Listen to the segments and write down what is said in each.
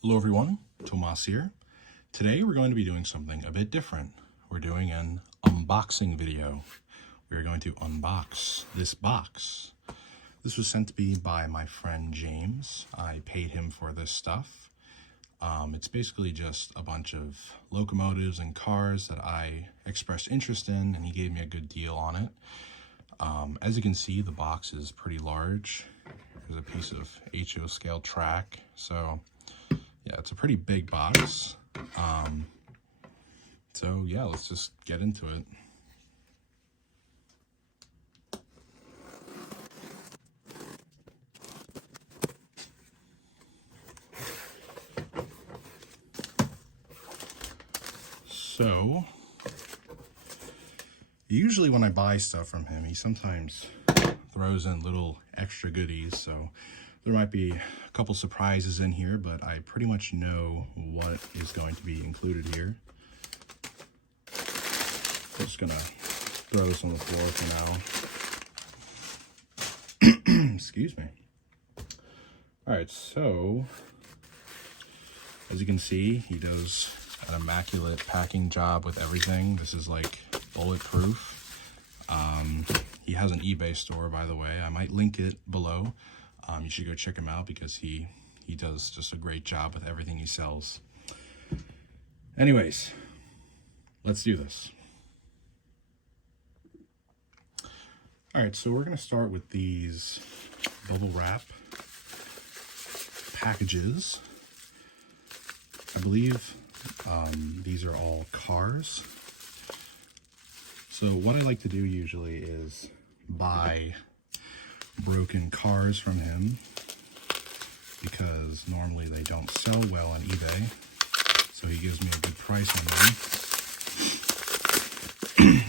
Hello everyone, Tomas here. Today we're going to be doing something a bit different. We're doing an unboxing video. We're going to unbox this box. This was sent to me by my friend James. I paid him for this stuff. It's basically just a bunch of locomotives and cars that I expressed interest in, and he gave me a good deal on it. As you can see, the box is pretty large. There's a piece of HO scale track, so yeah, it's a pretty big box. So yeah, let's just get into it. So usually when I buy stuff from him, he sometimes throws in little extra goodies, so there might be a couple surprises in here, but I pretty much know what is going to be included here. I'm just gonna throw this on the floor for now. Excuse me. All right, so as you can see, he does an immaculate packing job with everything. This is like bulletproof. He has an eBay store, by the way. I might link it below. You should go check him out because he does just a great job with everything he sells. Anyways, let's do this. All right, so we're gonna start with these bubble wrap packages. I believe these are all cars. So what I like to do usually is buy broken cars from him because normally they don't sell well on eBay. So he gives me a good price on them.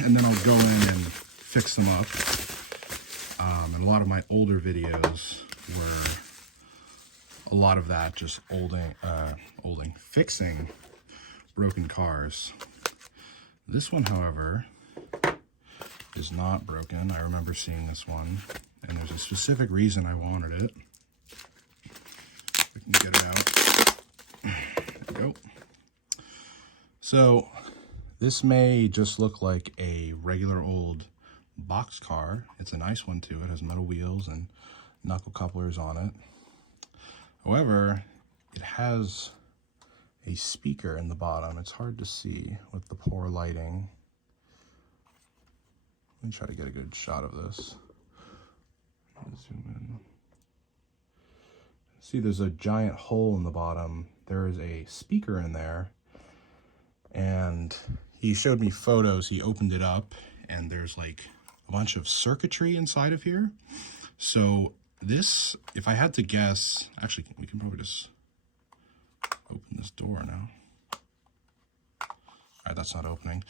And then I'll go in and fix them up. And a lot of my older videos were a lot of that just fixing broken cars. This one, however, is not broken. I remember seeing this one, and there's a specific reason I wanted it. We can get it out. There we go. So this may just look like a regular old box car. It's a nice one too. It has metal wheels and knuckle couplers on it. However, it has a speaker in the bottom. It's hard to see with the poor lighting. Let me try to get a good shot of this. Zoom in. See, there's a giant hole in the bottom. There is a speaker in there. And he showed me photos. He opened it up, and there's like a bunch of circuitry inside of here. So this, if I had to guess, actually, we can probably just open this door now. All right, that's not opening.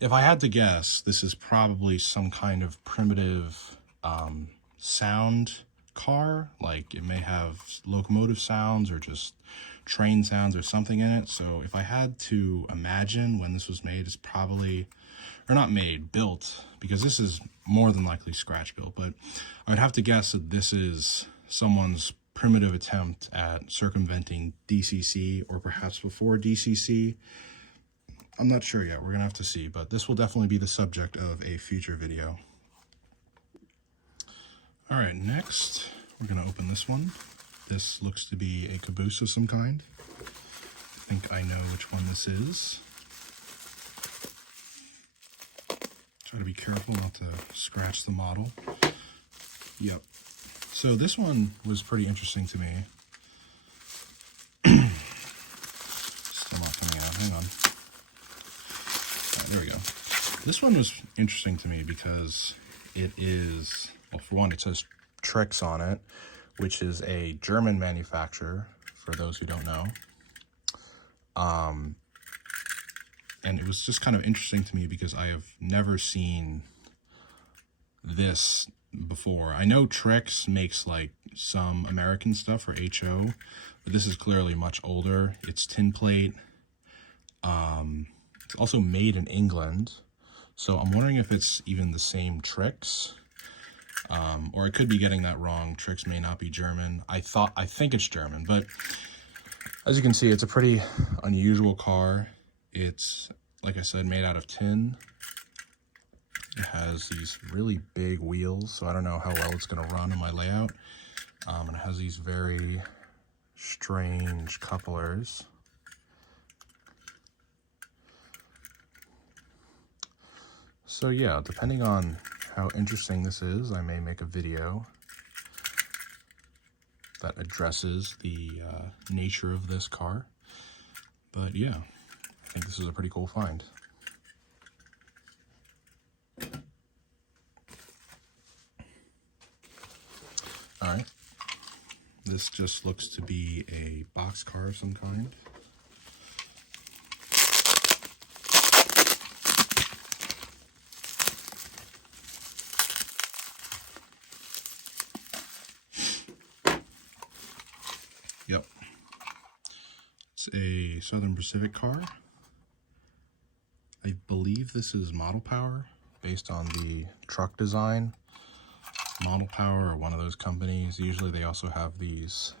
If I had to guess, this is probably some kind of primitive sound car. Like it may have locomotive sounds or just train sounds or something in it. So if I had to imagine when this was made, it's probably, or not made, built, because this is more than likely scratch built, but I would have to guess that this is someone's primitive attempt at circumventing DCC, or perhaps before DCC. I'm not sure yet. We're gonna have to see, but this will definitely be the subject of a future video. All right, next we're gonna open this one. This looks to be a caboose of some kind. I think I know which one this is. Try to be careful not to scratch the model. Yep. So this one was pretty interesting to me. Still not coming out. Hang on. Right, there we go. This one was interesting to me because it is, well, for one, it says Trix on it, which is a German manufacturer, for those who don't know. And it was just kind of interesting to me because I have never seen this before. I know Trix makes like some American stuff for HO, but this is clearly much older. It's tin plate. It's also made in England. So I'm wondering if it's even the same Trix. Or I could be getting that wrong. Trix may not be German. I think it's German, but as you can see, it's a pretty unusual car. It's, like I said, made out of tin. It has these really big wheels, so I don't know how well it's going to run in my layout. And it has these very strange couplers. So yeah, depending on how interesting this is, I may make a video that addresses the nature of this car. But yeah, I think this is a pretty cool find. All right, this just looks to be a box car of some kind. Yep, it's a Southern Pacific car. I believe this is Model Power, based on the truck design. Model Power or one of those companies. Usually they also have these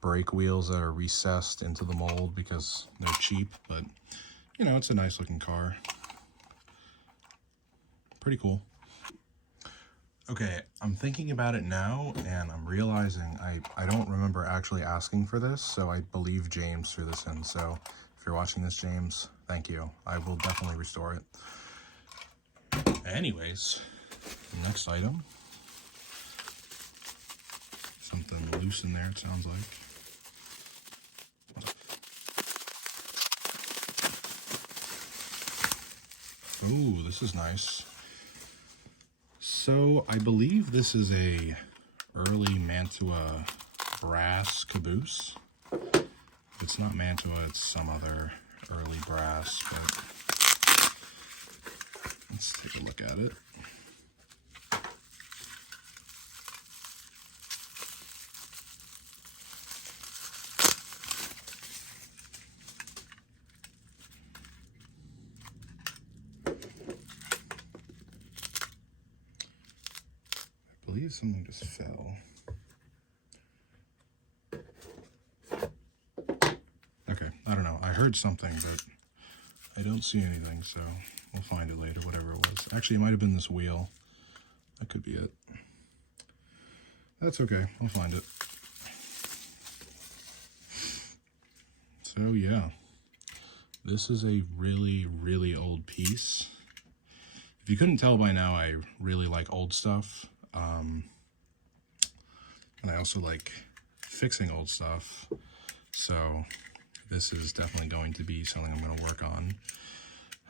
brake wheels that are recessed into the mold because they're cheap, but you know, it's a nice looking car. Pretty cool. Okay, I'm thinking about it now and I'm realizing I don't remember actually asking for this, so I believe James threw this in. So if you're watching this, James, thank you. I will definitely restore it. Anyways, next item. Something loose in there, it sounds like. Ooh, this is nice. So I believe this is a early Mantua brass caboose. If it's not Mantua, it's some other early brass, but let's take a look at it. I believe something just fell. Okay, I don't know. I heard something, but I don't see anything, so we'll find it later, whatever it was. Actually, it might have been this wheel. That could be it. That's okay. I'll find it. So, yeah. This is a really, really old piece. If you couldn't tell by now, I really like old stuff. And I also like fixing old stuff. So this is definitely going to be something I'm going to work on.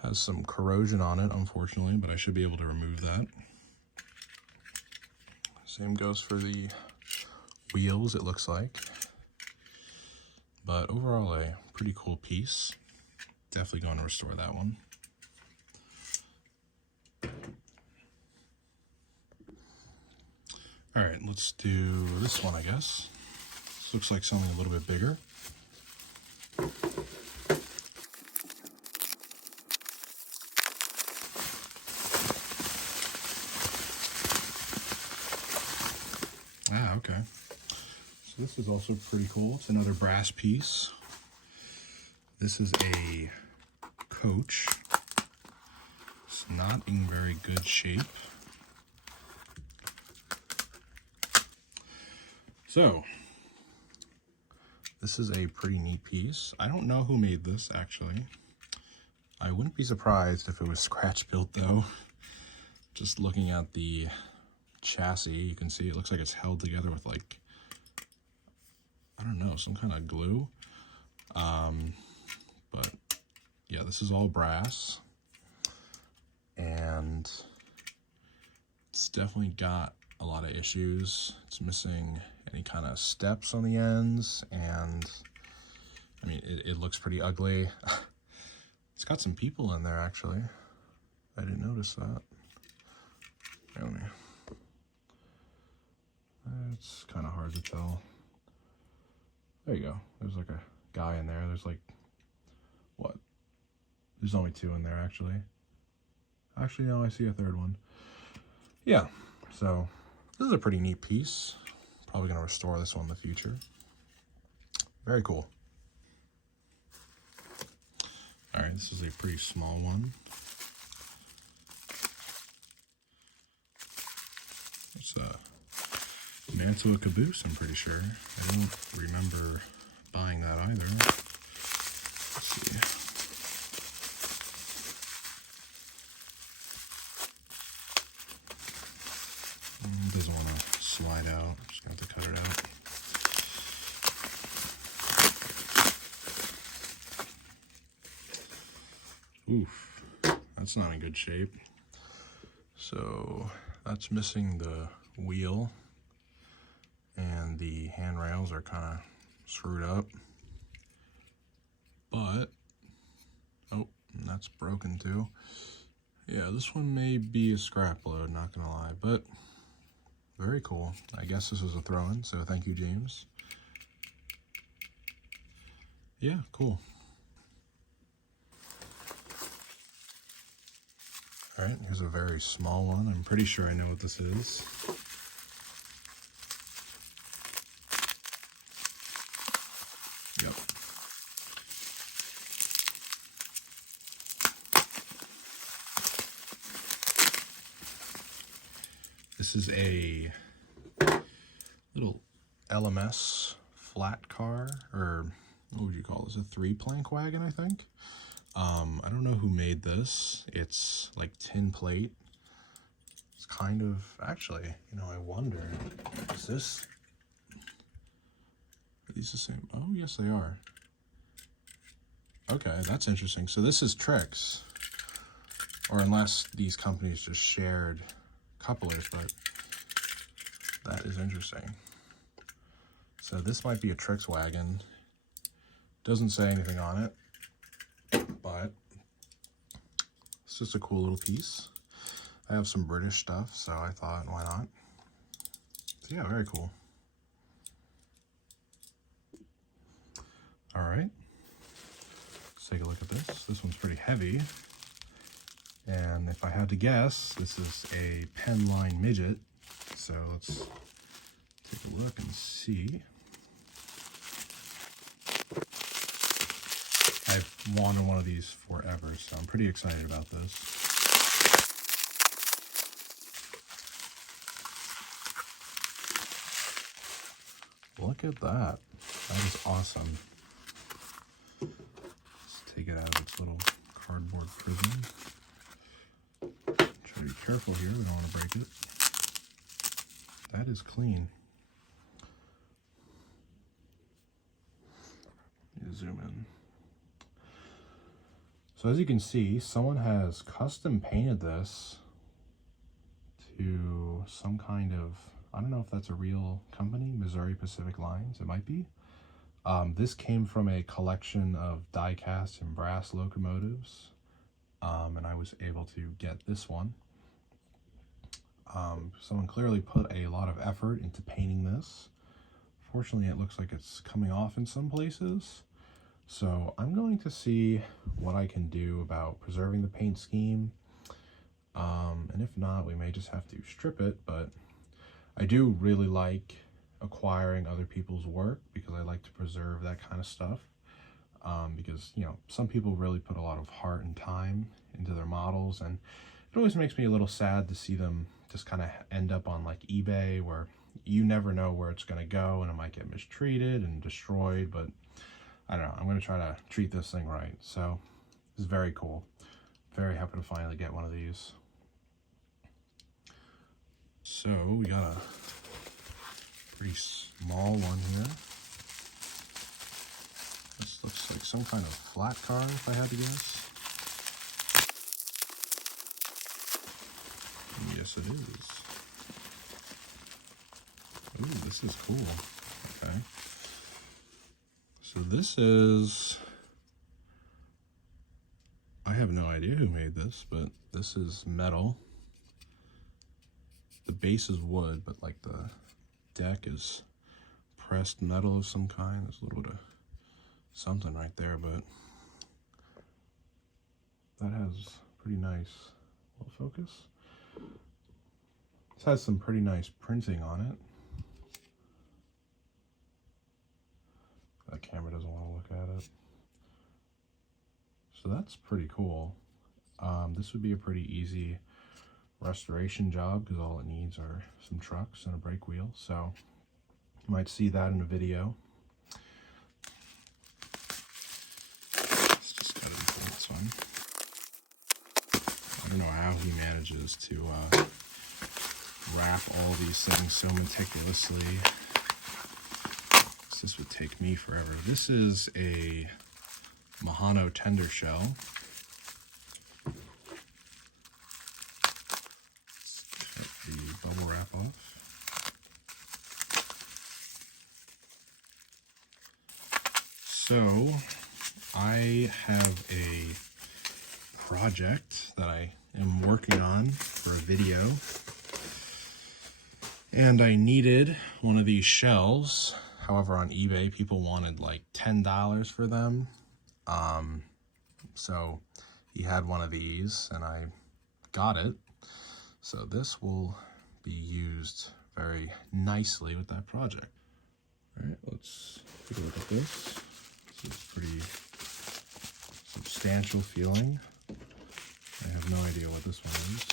Has some corrosion on it, unfortunately, but I should be able to remove that. Same goes for the wheels, it looks like. But overall, a pretty cool piece. Definitely going to restore that one. All right, let's do this one, I guess. This looks like something a little bit bigger. Ah, okay. So this is also pretty cool. It's another brass piece. This is a coach. It's not in very good shape. So, this is a pretty neat piece. I don't know who made this, actually. I wouldn't be surprised if it was scratch built, though. Just looking at the chassis, you can see it looks like it's held together with, like, I don't know, some kind of glue. But yeah, this is all brass, and it's definitely got a lot of issues. It's missing any kind of steps on the ends, and I mean, it looks pretty ugly. It's got some people in there, actually. I didn't notice that. It's kind of hard to tell. There you go. There's like a guy in there. There's like, what? There's only two in there, actually. Actually, no, I see a third one. Yeah, so This is a pretty neat piece. Probably going to restore this one in the future. Very cool. All right, this is a pretty small one. It's a Mantua Caboose, I'm pretty sure. I don't remember buying that either. Let's see. It doesn't want to slide out. I'm just going to have to cut it out. Oof, that's not in good shape. So that's missing the wheel, and the handrails are kind of screwed up. But, oh, that's broken too. Yeah, this one may be a scrap load, not gonna lie, but very cool. I guess this was a throw-in, so thank you, James. Yeah, cool. All right, here's a very small one. I'm pretty sure I know what this is. Yep. This is a little LMS flat car, or what would you call this? A 3-plank wagon, I think. I don't know who made this. It's like tin plate. It's kind of, actually, you know, I wonder, is this, are these the same? Oh, yes, they are. Okay, that's interesting. So this is Trix, or unless these companies just shared couplers, but that is interesting. So this might be a Trix wagon. Doesn't say anything on it, but it's just a cool little piece. I have some British stuff, so I thought, why not? So yeah, very cool. All right, let's take a look at this. This one's pretty heavy. And if I had to guess, this is a Penline Midget. So let's take a look and see. I've wanted one of these forever, so I'm pretty excited about this. Look at that. That is awesome. Let's take it out of its little cardboard prison. Try to be careful here, we don't want to break it. That is clean. Zoom in. So as you can see, someone has custom painted this to some kind of, I don't know if that's a real company, Missouri Pacific Lines, it might be. This came from a collection of die-cast and brass locomotives, and I was able to get this one. Someone clearly put a lot of effort into painting this. Fortunately, it looks like it's coming off in some places. So I'm going to see what I can do about preserving the paint scheme. And if not, we may just have to strip it, but I do really like acquiring other people's work because I like to preserve that kind of stuff. Because, you know, some people really put a lot of heart and time into their models, and it always makes me a little sad to see them just kind of end up on like eBay, where you never know where it's going to go and it might get mistreated and destroyed. But I don't know, I'm going to try to treat this thing right. So it's very cool. Very happy to finally get one of these. So we got a pretty small one here. This looks like some kind of flat car, if I had to guess. Yes, it is. Ooh, this is cool. Okay. So this is, I have no idea who made this, but this is metal. The base is wood, but like the deck is pressed metal of some kind. There's a little bit of something right there, but that has pretty nice, will it focus? This has some pretty nice printing on it. That camera doesn't want to look at it. So that's pretty cool. This would be a pretty easy restoration job because all it needs are some trucks and a brake wheel. So you might see that in a video. Let's just cut it into this one. I don't know how he manages to wrap all these things so meticulously. This would take me forever. This is a Mahano tender shell. Let's cut the bubble wrap off. So I have a project that I am working on for a video, and I needed one of these shells. However, on eBay, people wanted like $10 for them. So he had one of these and I got it. So this will be used very nicely with that project. All right, let's take a look at this. This is pretty substantial feeling. I have no idea what this one is.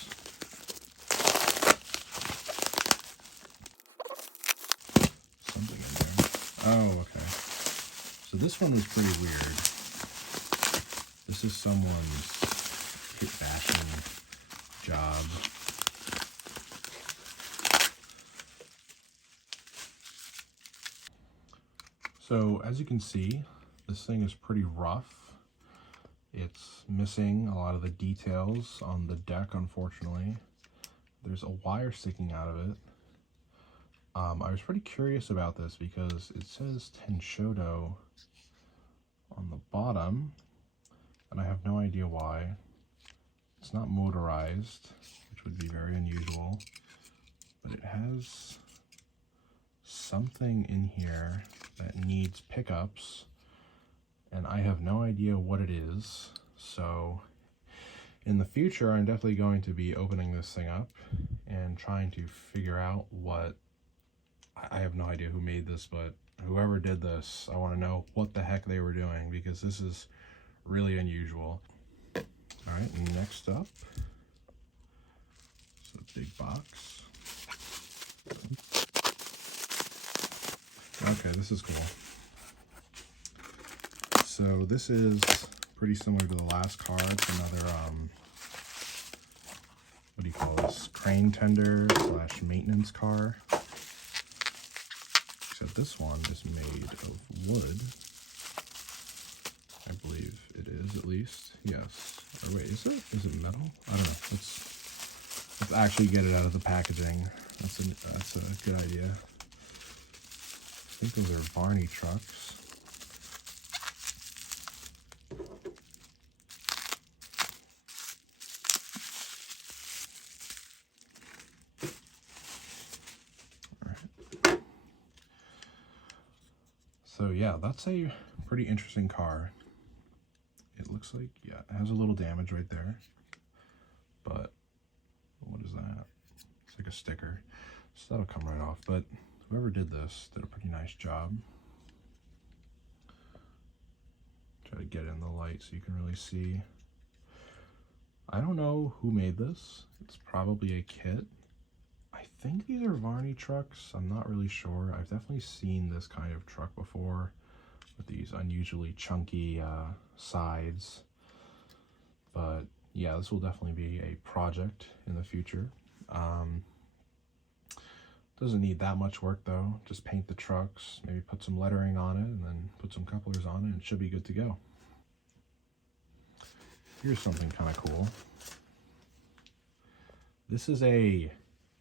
Something in there. Oh, okay. So this one was pretty weird. This is someone's kit bashing job. So as you can see, this thing is pretty rough. It's missing a lot of the details on the deck, unfortunately. There's a wire sticking out of it. I was pretty curious about this because it says Tenshodo on the bottom, and I have no idea why. It's not motorized, which would be very unusual, but it has something in here that needs pickups, and I have no idea what it is. So in the future, I'm definitely going to be opening this thing up and trying to figure out what, I have no idea who made this, but whoever did this, I want to know what the heck they were doing because this is really unusual. All right, next up, it's a big box. Okay, this is cool. So this is pretty similar to the last car. It's another, what do you call this? Crane tender / maintenance car. Except this one is made of wood. I believe it is, at least. Yes. Or wait, is it? Is it metal? I don't know. Let's actually get it out of the packaging. That's a good idea. I think those are Varney trucks. So yeah, that's a pretty interesting car. It looks like, yeah, it has a little damage right there. But what is that? It's like a sticker. So that'll come right off. But whoever did this did a pretty nice job. Try to get it in the light so you can really see. I don't know who made this. It's probably a kit. I think these are Varney trucks. I'm not really sure. I've definitely seen this kind of truck before with these unusually chunky sides. But yeah, this will definitely be a project in the future. Doesn't need that much work though. Just paint the trucks, maybe put some lettering on it, and then put some couplers on it, and it should be good to go. Here's something kind of cool. This is a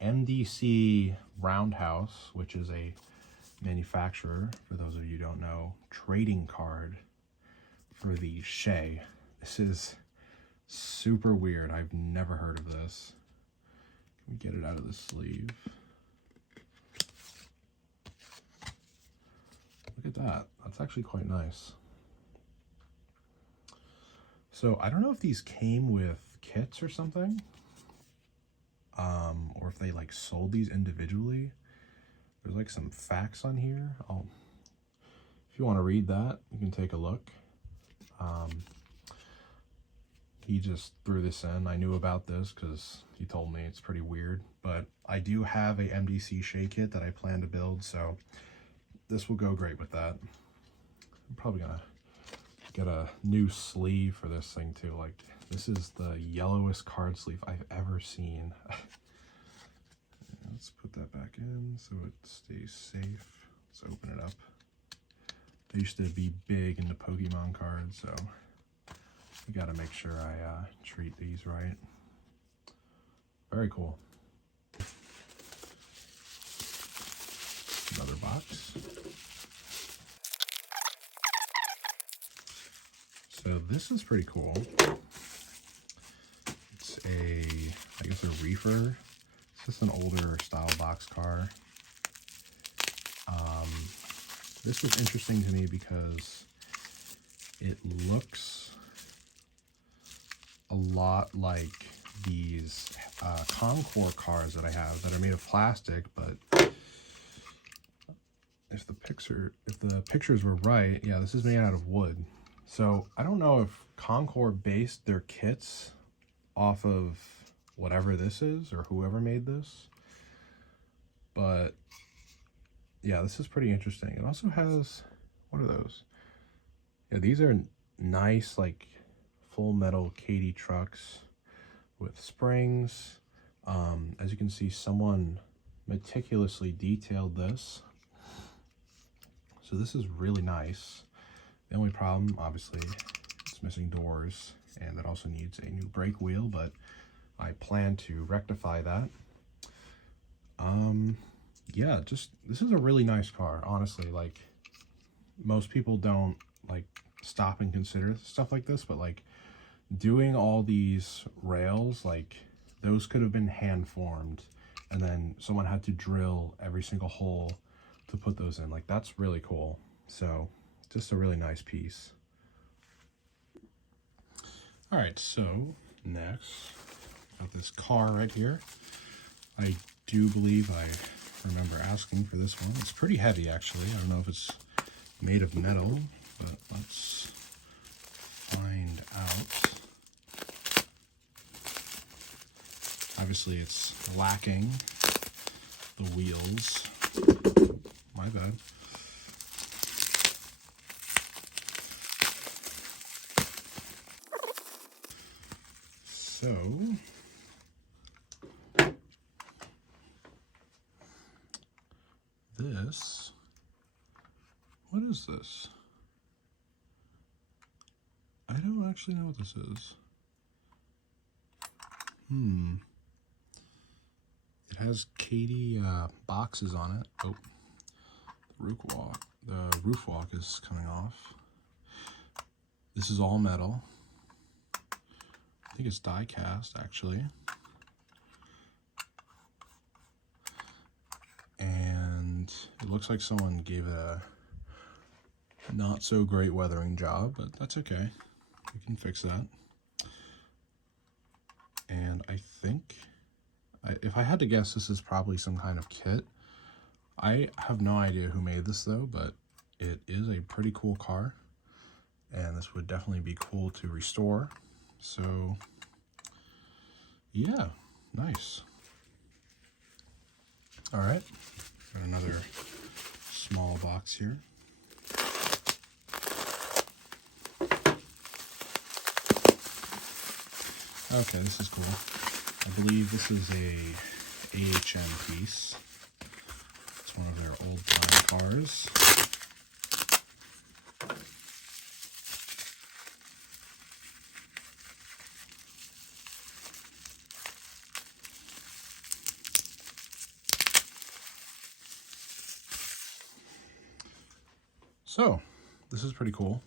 MDC Roundhouse, which is a manufacturer, for those of you who don't know, trading card for the Shay. This is super weird. I've never heard of this. Can we get it out of the sleeve? Look at that. That's actually quite nice. So I don't know if these came with kits or something, or if they like sold these individually. There's like some facts on here. If you want to read that, you can take a look. He just threw this in. I knew about this because he told me. It's pretty weird, but I do have a MDC shake kit that I plan to build, so this will go great with that. I'm probably gonna get a new sleeve for this thing too. Like, this is the yellowest card sleeve I've ever seen. Let's put that back in so it stays safe. Let's open it up. They used to be big into Pokemon cards, so we got to make sure I treat these right. Very cool. Another box. So this is pretty cool. It's I guess a reefer. It's just an older style boxcar. This was interesting to me because it looks a lot like these Concours cars that I have that are made of plastic, but if the pictures were right, yeah, this is made out of wood. So I don't know if Concours based their kits off of whatever this is or whoever made this, but yeah, this is pretty interesting. It also has, what are those? Yeah, these are nice, like full metal Kadee trucks with springs. As you can see, someone meticulously detailed this. So this is really nice. The only problem, obviously, it's missing doors, and it also needs a new brake wheel, but I plan to rectify that. Yeah, this is a really nice car, honestly. Like, most people don't like stop and consider stuff like this, but like doing all these rails, like those could have been hand formed, and then someone had to drill every single hole to put those in. Like, that's really cool. So just a really nice piece. All right, so next, got this car right here. I do believe I remember asking for this one. It's pretty heavy, actually. I don't know if it's made of metal, but let's find out. Obviously, it's lacking the wheels. My bad. So this, what is this? I don't actually know what this is. It has Kadee boxes on it. Oh, the roof walk is coming off. This is all metal. I think it's die cast, actually. And it looks like someone gave it a not so great weathering job, but that's okay. We can fix that. And I think, if I had to guess, this is probably some kind of kit. I have no idea who made this though, but it is a pretty cool car, and this would definitely be cool to restore. So yeah, nice. All right, got another small box here. Okay, this is cool. I believe this is a AHM piece. It's one of their old-time cars. So, this is pretty cool.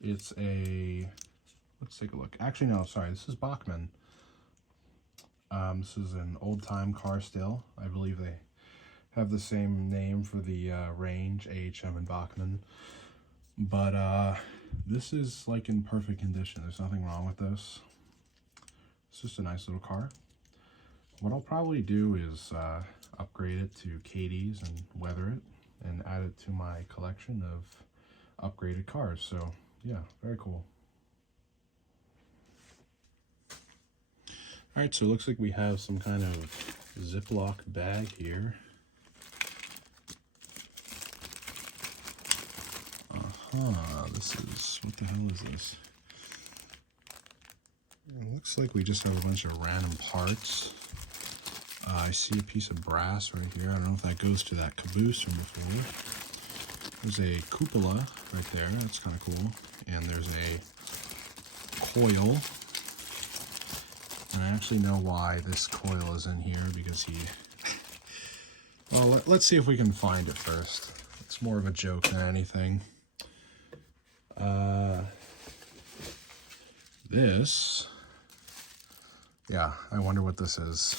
It's a, let's take a look. Actually, no, sorry, this is Bachmann. This is an old-time car still. I believe they have the same name for the range, AHM and Bachmann. But this is like in perfect condition. There's nothing wrong with this. It's just a nice little car. What I'll probably do is upgrade it to Katie's and weather it and add it to my collection of upgraded cars. So yeah, very cool. All right, so it looks like we have some kind of Ziploc bag here. This is, what the hell is this? It looks like we just have a bunch of random parts. I see a piece of brass right here. I don't know if that goes to that caboose from before. There's a cupola right there. That's kind of cool. And there's a coil. And I actually know why this coil is in here, because he... Well, let's see if we can find it first. It's more of a joke than anything. This... Yeah, I wonder what this is.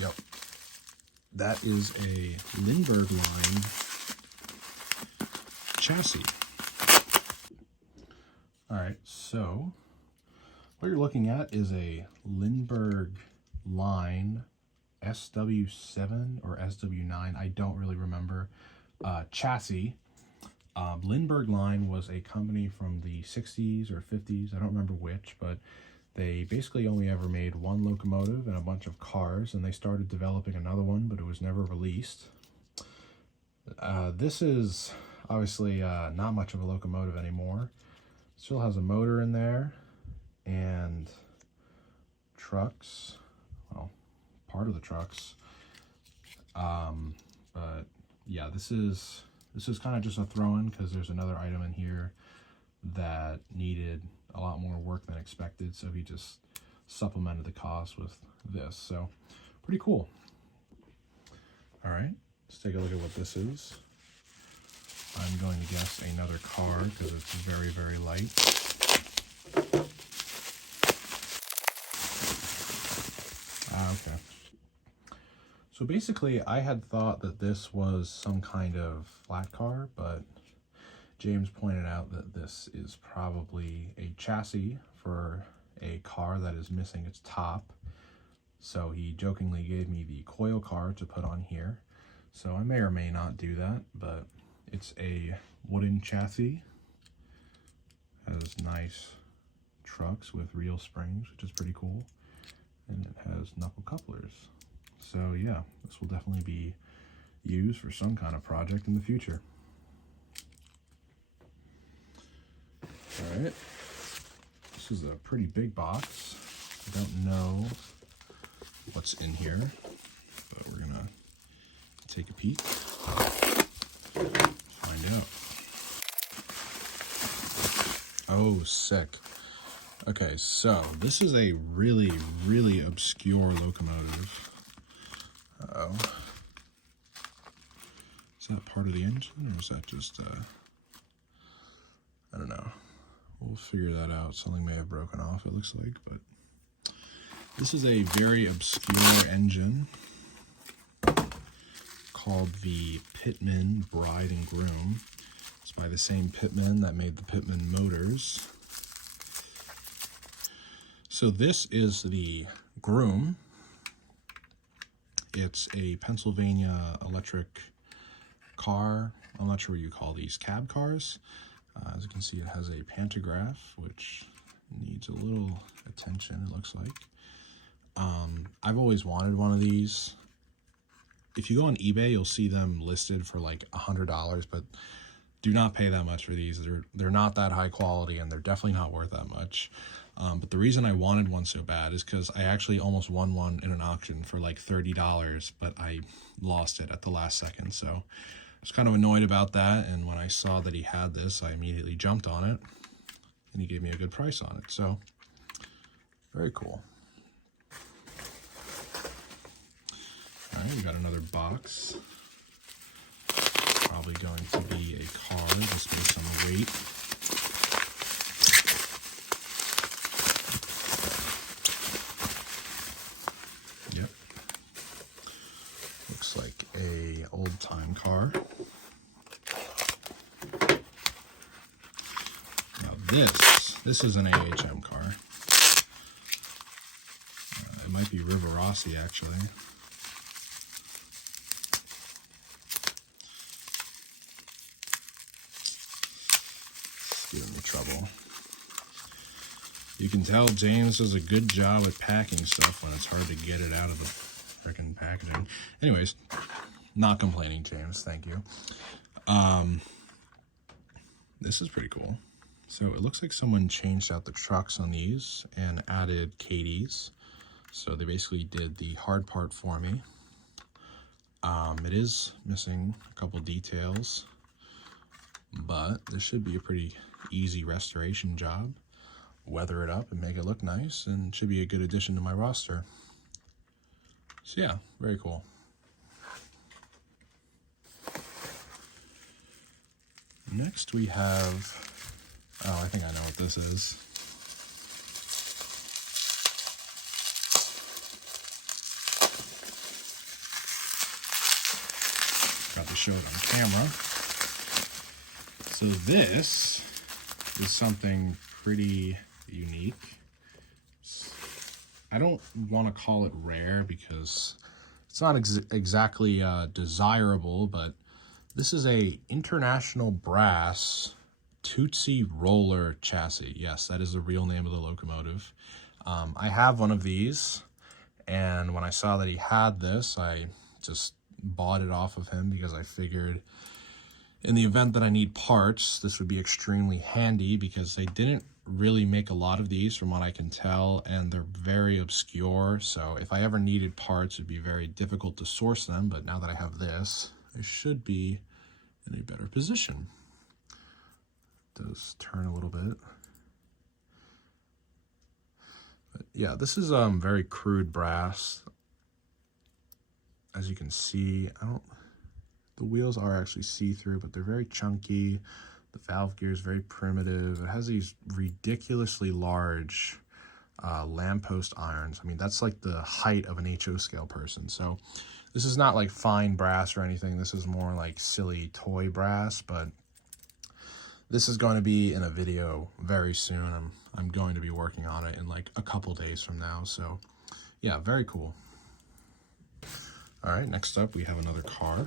Yep. That is a Lindbergh line chassis. Alright, so what you're looking at is a Lindbergh line SW7 or SW9, I don't really remember, chassis. Lindbergh line was a company from the 60s or 50s, I don't remember which, but they basically only ever made one locomotive and a bunch of cars, and they started developing another one, but it was never released. This is obviously not much of a locomotive anymore. Still has a motor in there and trucks, well, part of the trucks. But yeah, this is kind of just a throw-in because there's another item in here that needed a lot more work than expected, so he just supplemented the cost with this. So pretty cool. All right, let's take a look at what this is. I'm going to guess another car because it's very, very light. Okay. So basically, I had thought that this was some kind of flat car, but James pointed out that this is probably a chassis for a car that is missing its top. So he jokingly gave me the coil car to put on here. So I may or may not do that, but it's a wooden chassis. Has nice trucks with real springs, which is pretty cool. And it has knuckle couplers. So yeah, this will definitely be used for some kind of project in the future. All right, this is a pretty big box. I don't know what's in here, but we're gonna take a peek, find out. Oh, sick. Okay, so this is a really, really obscure locomotive. Uh-oh. Is that part of the engine, or is that just, I don't know. We'll figure that out. Something may have broken off, it looks like, but this is a very obscure engine called the Pitman Bride and Groom. It's by the same Pitman that made the Pitman motors. So this is the Groom. It's a Pennsylvania electric car. I'm not sure what you call these, cab cars. As you can see, it has a pantograph, which needs a little attention, it looks like. I've always wanted one of these. If you go on eBay, you'll see them listed for like $100, but do not pay that much for these. They're not that high quality, and they're definitely not worth that much. But the reason I wanted one so bad is because I actually almost won one in an auction for like $30, but I lost it at the last second. So I was kind of annoyed about that, and when I saw that he had this, I immediately jumped on it, and he gave me a good price on it. So very cool. All right, we got another box. Probably going to be a car just based on the weight. Yep. Looks like a old-time car. This is an AHM car. It might be River Rossi, actually. It's giving me trouble. You can tell James does a good job at packing stuff when it's hard to get it out of the freaking packaging. Anyways, not complaining, James. Thank you. This is pretty cool. So it looks like someone changed out the trucks on these and added Katie's. So they basically did the hard part for me. It is missing a couple details, but this should be a pretty easy restoration job. Weather it up and make it look nice, and should be a good addition to my roster. So yeah, very cool. Next we have, oh, I think I know what this is. Got to show it on camera. So this is something pretty unique. I don't want to call it rare because it's not exactly desirable, but this is a International Brass Tootsie Roller chassis. Yes, that is the real name of the locomotive. I have one of these, and when I saw that he had this, I just bought it off of him because I figured in the event that I need parts, this would be extremely handy because they didn't really make a lot of these from what I can tell, and they're very obscure. So if I ever needed parts, it'd be very difficult to source them. But now that I have this, I should be in a better position. It does turn a little bit. But yeah, this is very crude brass. As you can see, the wheels are actually see-through, but they're very chunky. The valve gear is very primitive. It has these ridiculously large lamppost irons. I mean, that's like the height of an HO scale person. So this is not like fine brass or anything. This is more like silly toy brass, but this is going to be in a video very soon. I'm going to be working on it in like a couple days from now. So yeah, very cool. All right, next up we have another car.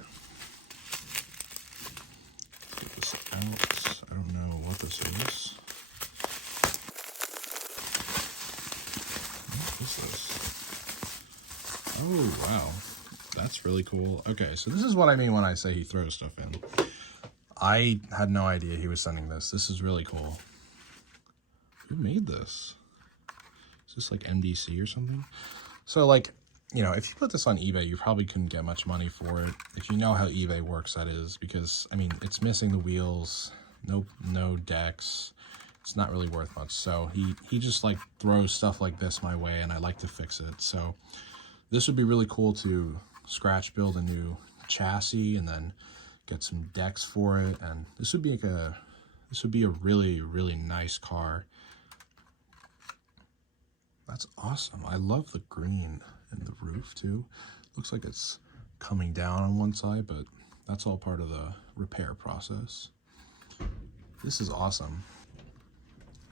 Take this out. I don't know what this is. What is this? Oh, wow. That's really cool. Okay, so this is what I mean when I say he throws stuff in. I had no idea he was sending this. This is really cool. Who made this? Is this like MDC or something? So like, you know, if you put this on eBay, you probably couldn't get much money for it. If you know how eBay works, that is, because, I mean, it's missing the wheels, no decks. It's not really worth much. So he just like throws stuff like this my way, and I like to fix it. So this would be really cool to scratch build a new chassis and then get some decks for it. And this would be like a really, really nice car. That's awesome. I love the green in the roof too. Looks like it's coming down on one side, but that's all part of the repair process. This is awesome.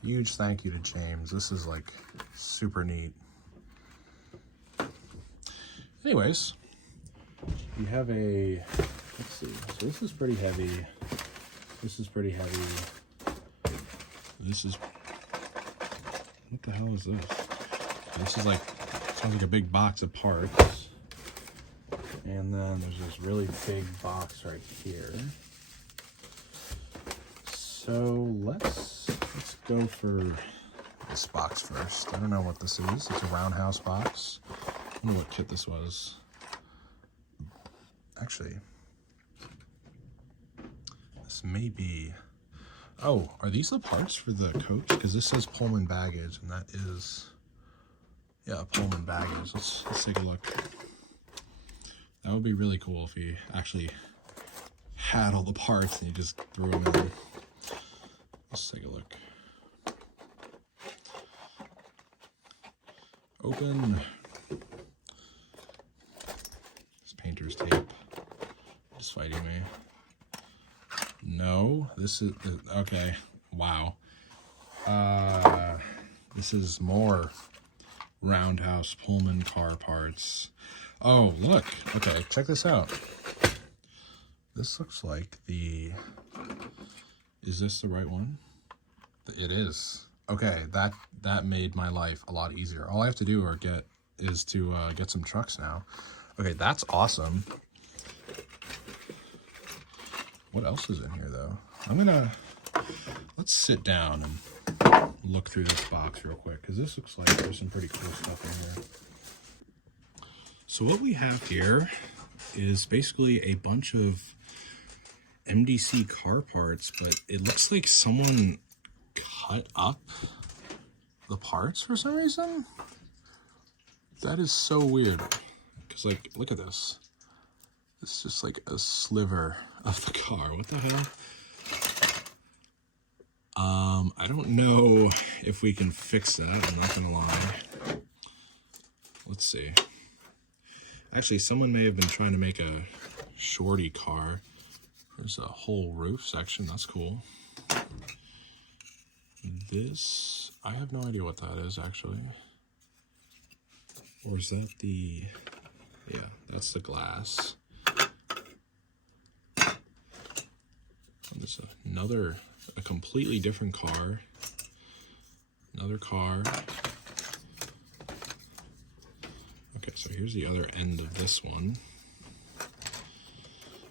Huge thank you to James. This is like super neat. Anyways, we have a, let's see, so this is pretty heavy. This is pretty heavy. This is, what the hell is this? This is like, sounds like a big box of parts. And then there's this really big box right here. So let's go for this box first. I don't know what this is. It's a roundhouse box. I don't know what kit this was. Actually, this may be, oh, are these the parts for the coach? Because this says Pullman baggage, and that is, yeah, Pullman baggage. Let's take a look. That would be really cool if he actually had all the parts and he just threw them in. Let's take a look. Open. This painter's tape. Just fighting me. No, this is, okay, wow. This is more Roundhouse Pullman car parts. Oh, look. Okay, check this out. This looks like the... Is this the right one? It is. Okay, that made my life a lot easier. All I have to do is to get some trucks now. Okay, that's awesome. What else is in here, though? Let's sit down and look through this box real quick, because this looks like there's some pretty cool stuff in here. So what we have here is basically a bunch of MDC car parts, but it looks like someone cut up the parts for some reason. That is so weird. Because, like, look at this. It's just like a sliver of the car. What the hell? I don't know if we can fix that. I'm not gonna lie. Let's see. Actually, someone may have been trying to make a shorty car. There's a whole roof section. That's cool. This, I have no idea what that is, actually. Or is that the... Yeah, that's the glass. And there's a completely different car. Another car. Okay, so here's the other end of this one.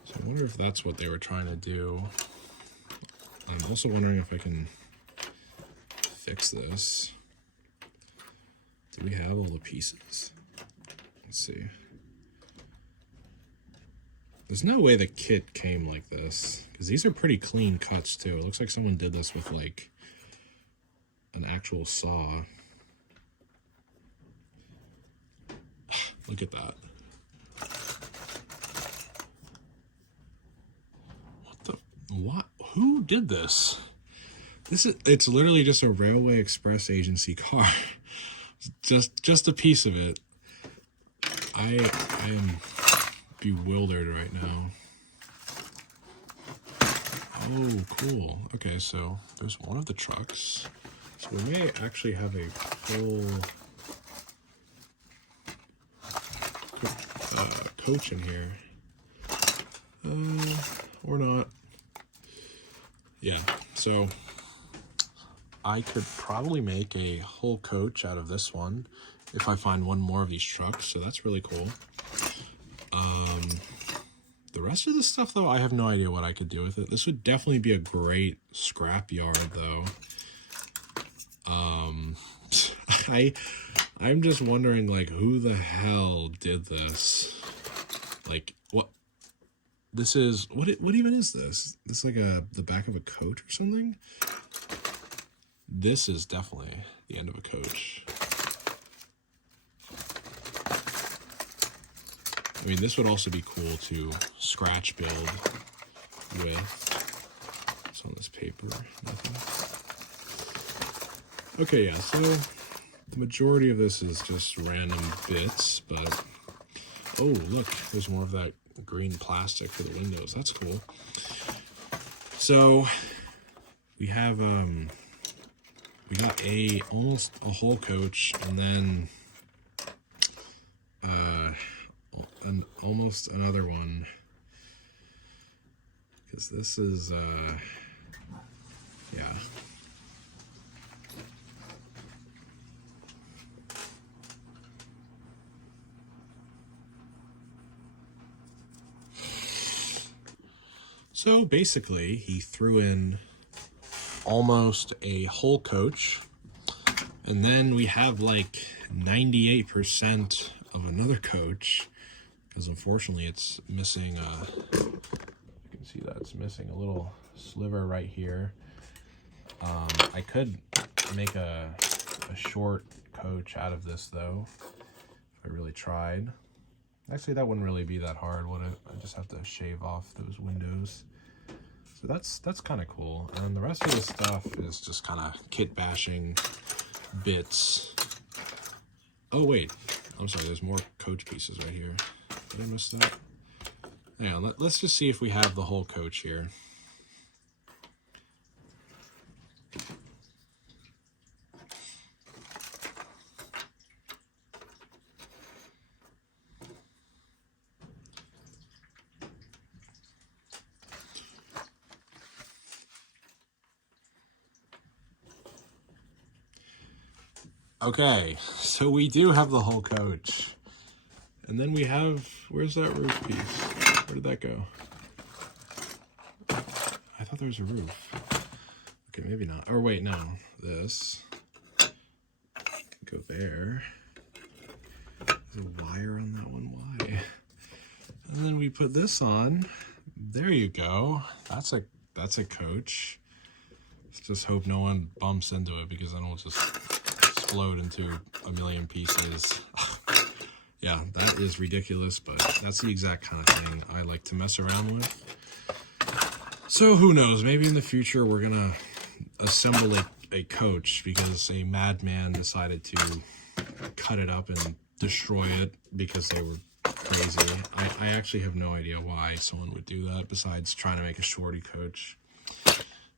So I wonder if that's what they were trying to do. I'm also wondering if I can fix this. Do we have all the pieces? Let's see. There's no way the kit came like this, because these are pretty clean cuts too. It looks like someone did this with like an actual saw. Look at that. What? Who did this? It's literally just a Railway Express agency car. just a piece of it. I am bewildered right now. Oh, cool. Okay, so there's one of the trucks. So we may actually have a full coach in here. Or not. Yeah, so I could probably make a whole coach out of this one if I find one more of these trucks, so that's really cool. The rest of the stuff, though, I have no idea what I could do with it. This would definitely be a great scrap yard, though. I'm just wondering, like, who the hell did this? Like, what? This is, what even is this? This is like the back of a coach or something? This is definitely the end of a coach. I mean, this would also be cool to scratch build with. What's on this paper? Nothing. Okay, yeah, so the majority of this is just random bits, but... Oh, look, there's more of that green plastic for the windows. That's cool. So, we have, we got almost a whole coach, and then almost another one, because this is yeah, so basically he threw in almost a whole coach, and then we have like 98% of another coach, because unfortunately it's missing you can see that it's missing a little sliver right here. I could make a short coach out of this, though, if I really tried. Actually, that wouldn't really be that hard, would it? I just have to shave off those windows. So that's kind of cool. And the rest of the stuff is just kind of kit bashing bits. Oh wait, I'm sorry, there's more coach pieces right here. Did I miss that? Hang on, let's just see if we have the whole coach here. Okay, so we do have the whole coach. And then we have, where's that roof piece? Where did that go? I thought there was a roof. Okay, maybe not. Or wait, no. This. Go there. There's a wire on that one. Why? And then we put this on. There you go. That's a coach. Let's just hope no one bumps into it, because then it'll just explode into a million pieces. Yeah, that is ridiculous, but that's the exact kind of thing I like to mess around with. So who knows? Maybe in the future we're gonna assemble a coach because a madman decided to cut it up and destroy it because they were crazy. I actually have no idea why someone would do that besides trying to make a shorty coach,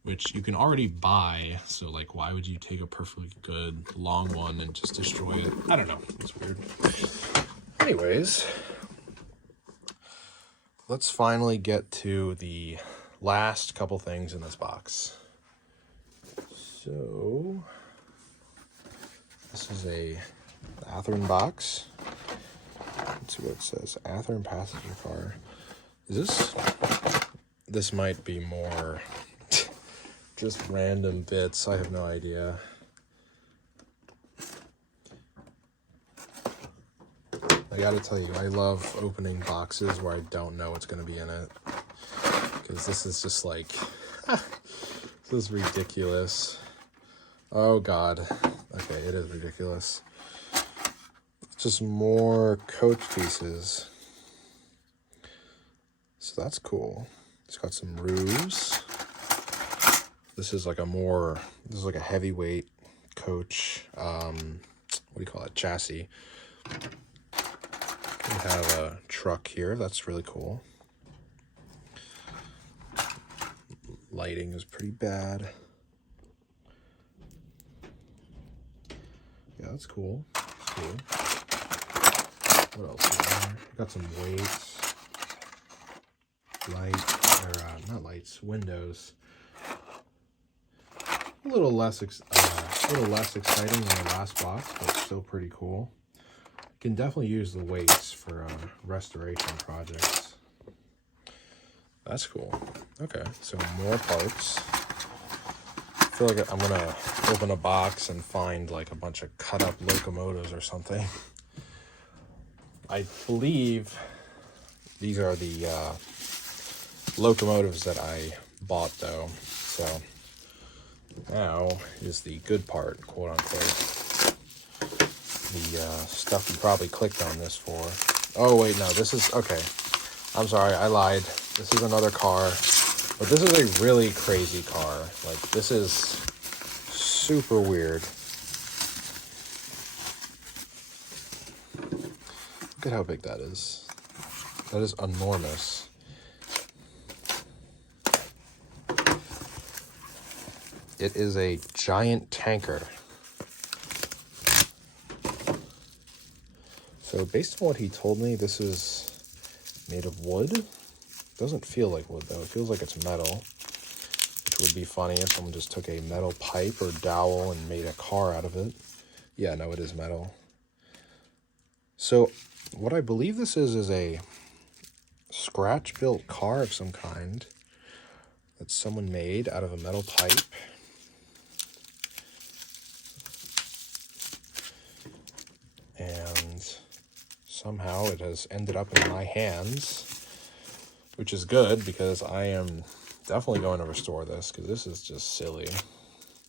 which you can already buy. So like, why would you take a perfectly good long one and just destroy it? I don't know. It's weird. Anyways, let's finally get to the last couple things in this box. So this is a Athearn box. Let's see what it says. Athearn passenger car. Is this might be more just random bits. I have no idea. I gotta tell you, I love opening boxes where I don't know what's gonna be in it, because this is just like, this is ridiculous. Oh God. Okay, it is ridiculous. It's just more coach pieces. So that's cool. It's got some roofs. This is like a heavyweight coach, what do you call it, chassis. We have a truck here. That's really cool. Lighting is pretty bad. Yeah, that's cool. That's cool. What else is there? Got some weights. Not lights, windows. A little less exciting than the last box, but still pretty cool. Can definitely use the weights for restoration projects. That's cool. Okay, so more parts. I feel like I'm gonna open a box and find like a bunch of cut up locomotives or something. I believe these are the locomotives that I bought though. So now is the good part, quote unquote. The stuff you probably clicked on this for. Oh wait, no, this is, okay. I'm sorry, I lied. This is another car, but this is a really crazy car. Like, this is super weird. Look at how big that is. That is enormous. It is a giant tanker. So based on what he told me, this is made of wood. Doesn't feel like wood though. It feels like it's metal, which would be funny if someone just took a metal pipe or dowel and made a car out of it. Yeah, no, it is metal. So what I believe this is a scratch-built car of some kind that someone made out of a metal pipe. And somehow it has ended up in my hands, which is good because I am definitely going to restore this because this is just silly.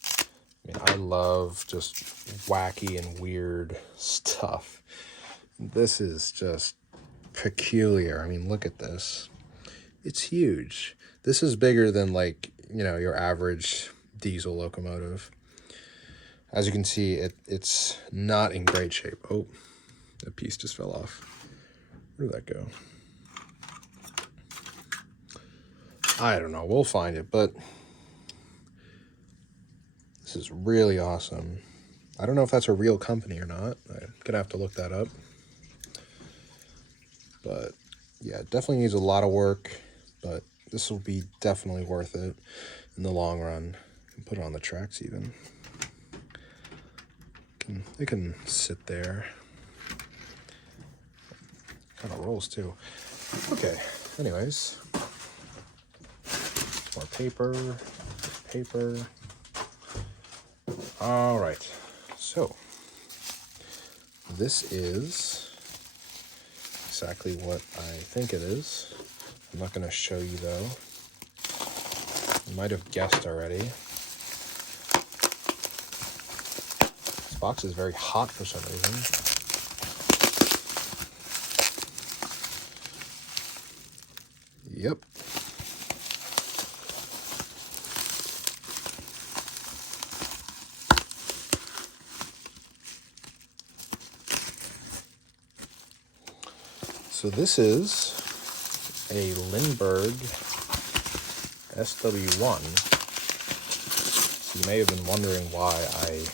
I mean, I love just wacky and weird stuff. This is just peculiar. I mean, look at this. It's huge. This is bigger than, like, you know, your average diesel locomotive. As you can see, it's not in great shape. Oh, that piece just fell off. Where did that go? I don't know. We'll find it, but this is really awesome. I don't know if that's a real company or not. I'm gonna have to look that up. But yeah, it definitely needs a lot of work, but this will be definitely worth it in the long run. You can put it on the tracks even. They can sit there. Kind of rolls too. Okay, anyways. More paper. All right, so this is exactly what I think it is. I'm not going to show you though. You might have guessed already. This box is very hot for some reason. Yep. So this is a Lindbergh SW1. So you may have been wondering why I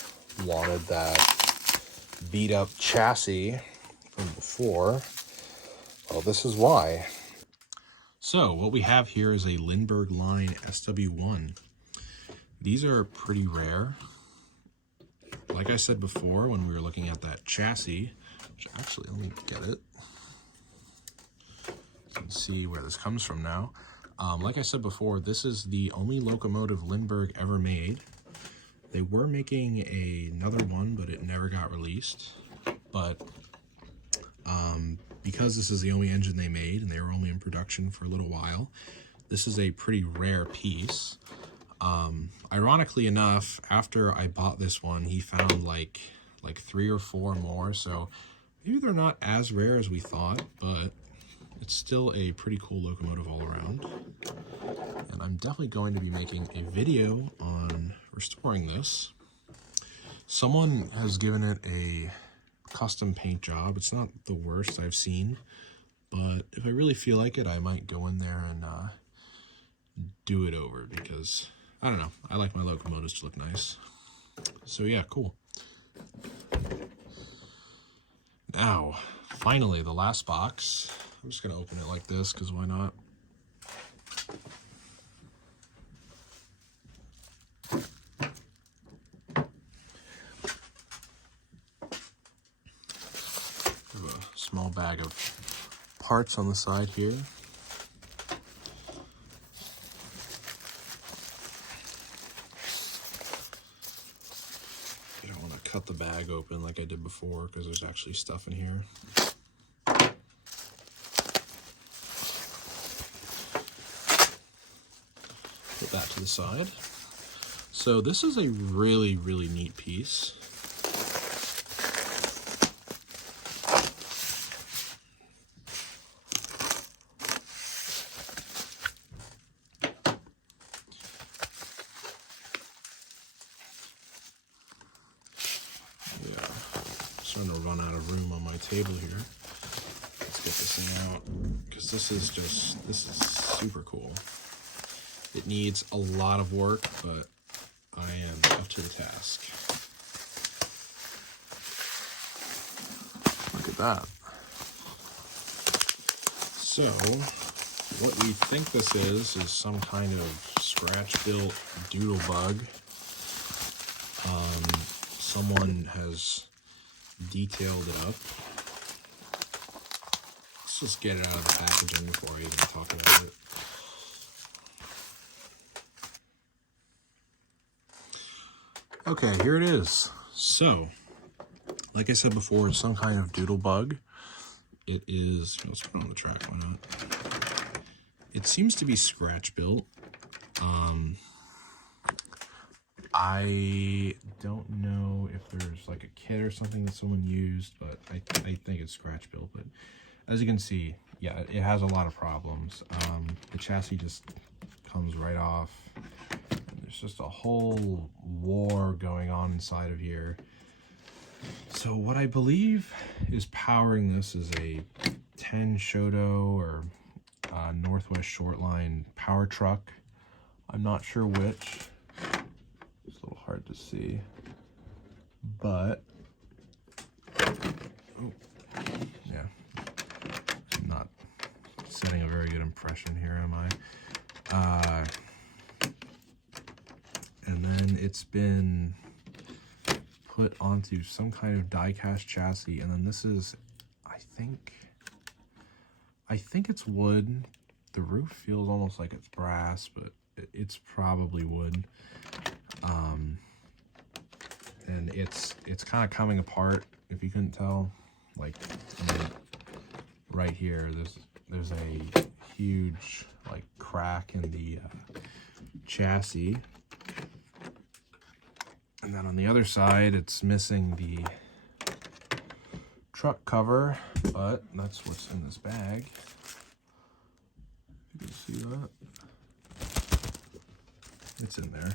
wanted that beat up chassis from before. Well, this is why. So what we have here is a Lindbergh line SW1. These are pretty rare. Like I said before, when we were looking at that chassis, which actually, let me get it. You can see where this comes from now. Like I said before, this is the only locomotive Lindbergh ever made. They were making another one, but it never got released. But because this is the only engine they made, and they were only in production for a little while, this is a pretty rare piece. Ironically enough, after I bought this one, he found like 3 or 4 more, so maybe they're not as rare as we thought, but it's still a pretty cool locomotive all around. And I'm definitely going to be making a video on restoring this. Someone has given it a custom paint job. It's not the worst I've seen, but if I really feel like it, I might go in there and do it over, because I don't know, I like my locomotives to look nice. So yeah, cool. Now, finally, the last box. I'm just gonna open it like this, because why not? Have a small bag of parts on the side here. You don't want to cut the bag open like I did before, because there's actually stuff in here. Put that to the side. So this is a really, really neat piece. Yeah, I'm starting to run out of room on my table here. Let's get this thing out, because this is super cool. It needs a lot of work, but I am up to the task. Look at that. So, what we think this is some kind of scratch-built doodle bug. Someone has detailed it up. Let's just get it out of the packaging before I even talk about it. Okay, here it is. So, like I said before, it's some kind of doodle bug. It is, let's put it on the track, why not? It seems to be scratch built. I don't know if there's like a kit or something that someone used, but I think it's scratch built. But as you can see, yeah, it has a lot of problems. The chassis just comes right off. There's just a whole war going on inside of here. So what I believe is powering this is a 10 Shoto or Northwest Shortline power truck. I'm not sure which. It's a little hard to see, but oh, yeah, I'm not setting a very good impression here, am I? And then it's been put onto some kind of die-cast chassis, and then this is, I think it's wood. The roof feels almost like it's brass, but it's probably wood. And it's kind of coming apart, if you couldn't tell. Like, I mean, right here, there's a huge like crack in the chassis, and then on the other side, it's missing the truck cover, but that's what's in this bag. You can see that. It's in there.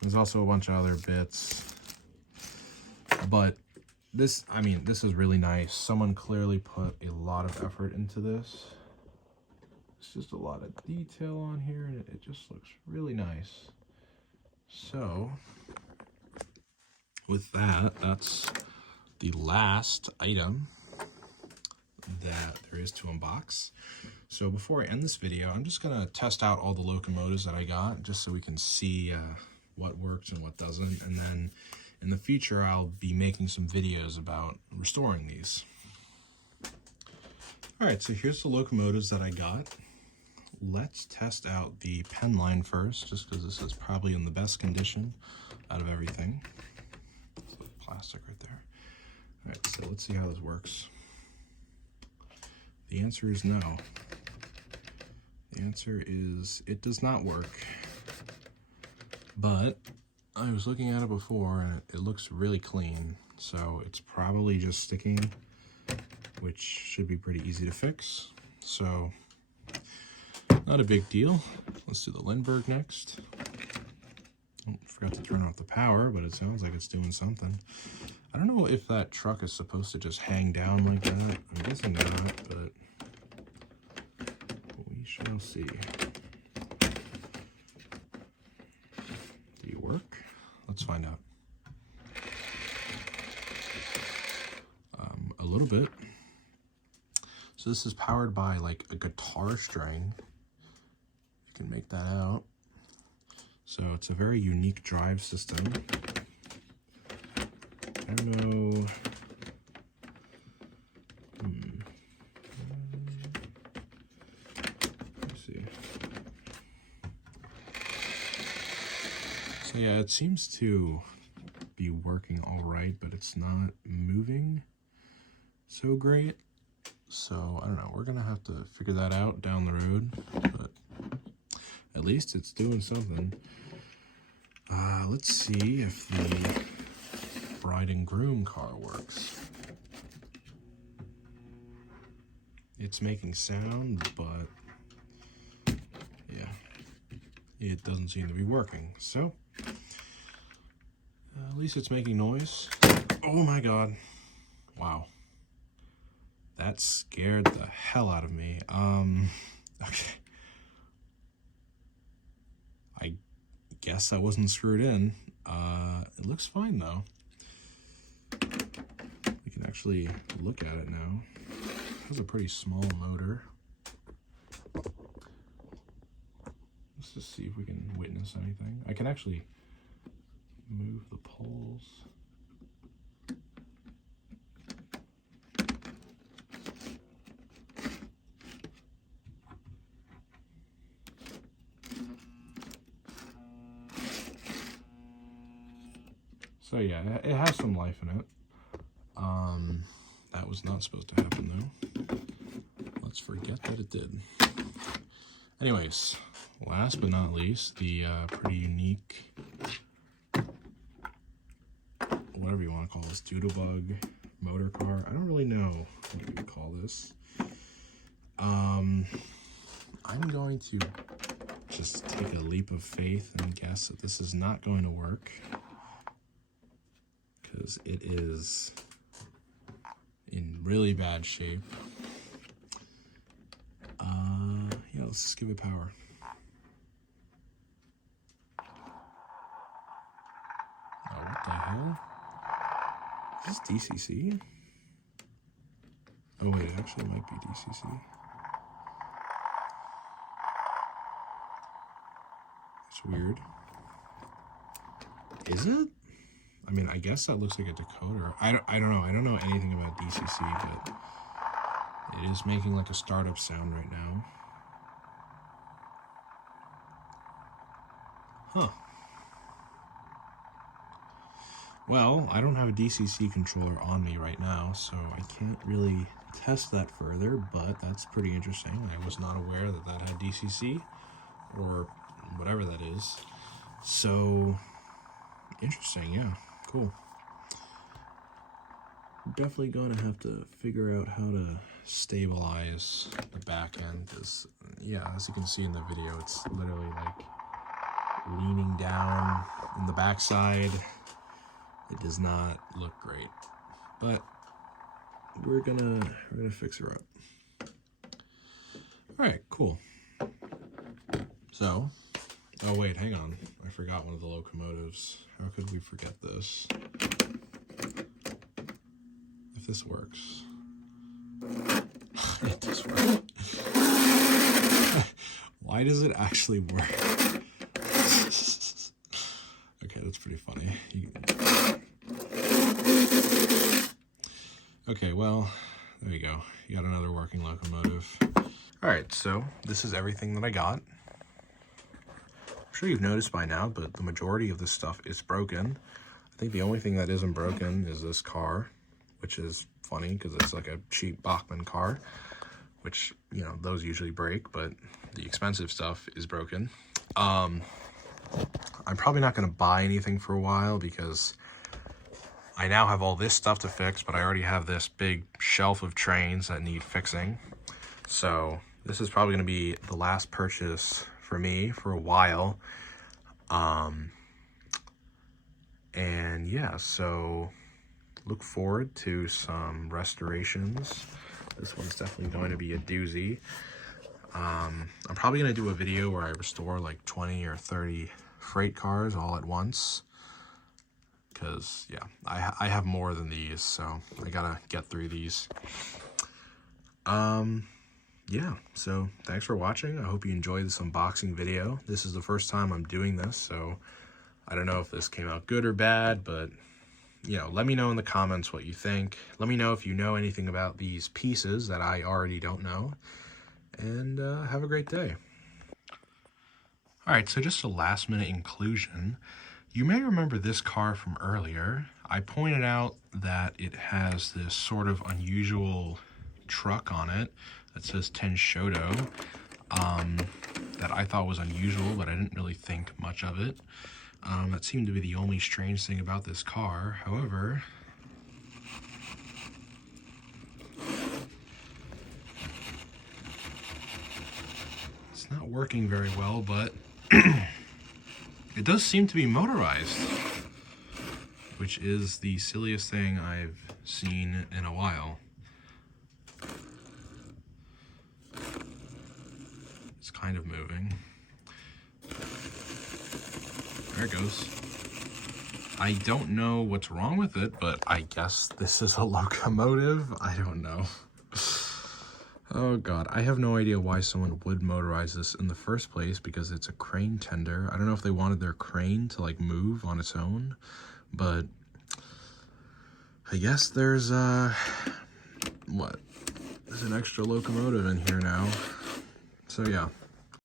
There's also a bunch of other bits, but this, I mean, this is really nice. Someone clearly put a lot of effort into this. It's just a lot of detail on here, and it just looks really nice. So, with that, that's the last item that there is to unbox. So before I end this video, I'm just gonna test out all the locomotives that I got, just so we can see what works and what doesn't, and then in the future I'll be making some videos about restoring these. Alright, so here's the locomotives that I got. Let's test out the pen line first, just because this is probably in the best condition out of everything. It's like plastic right there. Alright, so let's see how this works. The answer is no. The answer is it does not work. But I was looking at it before and it looks really clean, so it's probably just sticking, which should be pretty easy to fix. So, not a big deal. Let's do the Lindbergh next. Oh, forgot to turn off the power, but it sounds like it's doing something. I don't know if that truck is supposed to just hang down like that. I'm guessing not, but we shall see. Do you work? Let's find out. A little bit. So this is powered by like a guitar string. You can make that out. So it's a very unique drive system. I don't know. Let's see. So yeah, it seems to be working all right, but it's not moving so great. So I don't know. We're gonna have to figure that out down the road, but at least it's doing something. Let's see if the bride and groom car works. It's making sound, but yeah, it doesn't seem to be working. So at least it's making noise. Oh my god. Wow. That scared the hell out of me. Okay. I guess that wasn't screwed in. It looks fine though. We can actually look at it now. It has a pretty small motor. Let's just see if we can witness anything. I can actually move the poles. So yeah, it has some life in it. That was not supposed to happen though. Let's forget that it did. Anyways, last but not least, the pretty unique, whatever you want to call this, Doodlebug motor car. I don't really know what you would call this. I'm going to just take a leap of faith and guess that this is not going to work, because it is in really bad shape. Yeah, let's just give it power. Oh, what the hell? Is this DCC? Oh wait, it actually might be DCC. It's weird. Is it? I mean, I guess that looks like a decoder. I don't know. I don't know anything about DCC, but it is making like a startup sound right now. Huh. Well, I don't have a DCC controller on me right now, so I can't really test that further, but that's pretty interesting. I was not aware that that had DCC, or whatever that is. So, interesting, yeah, cool. Definitely gonna have to figure out how to stabilize the back end, because, yeah, as you can see in the video, it's literally like leaning down in the backside. It does not look great, but we're gonna fix her up. All right, cool. So, oh wait, hang on. I forgot one of the locomotives. How could we forget this? If this works. It does work. Why does it actually work? Okay, that's pretty funny. Okay, well, there you go. You got another working locomotive. All right, so this is everything that I got. I'm sure you've noticed by now, but the majority of this stuff is broken. I think the only thing that isn't broken is this car, which is funny because it's like a cheap Bachmann car, which, you know, those usually break, but the expensive stuff is broken. I'm probably not going to buy anything for a while because I now have all this stuff to fix, but I already have this big shelf of trains that need fixing. So this is probably going to be the last purchase for me for a while. And yeah, so look forward to some restorations. This one's definitely going to be a doozy. I'm probably going to do a video where I restore like 20 or 30 freight cars all at once. Because, yeah, I have more than these, so I gotta get through these. Yeah, so thanks for watching. I hope you enjoyed this unboxing video. This is the first time I'm doing this, so I don't know if this came out good or bad, but, you know, let me know in the comments what you think. Let me know if you know anything about these pieces that I already don't know. And have a great day. All right, so just a last-minute inclusion. You may remember this car from earlier. I pointed out that it has this sort of unusual truck on it that says Tenshoto, that I thought was unusual, but I didn't really think much of it. That seemed to be the only strange thing about this car. However, it's not working very well, but it does seem to be motorized, which is the silliest thing I've seen in a while. It's kind of moving. There it goes. I don't know what's wrong with it, but I guess this is a locomotive. I don't know. Oh god, I have no idea why someone would motorize this in the first place, because it's a crane tender. I don't know if they wanted their crane to like move on its own, but I guess there's what? There's an extra locomotive in here now. So yeah.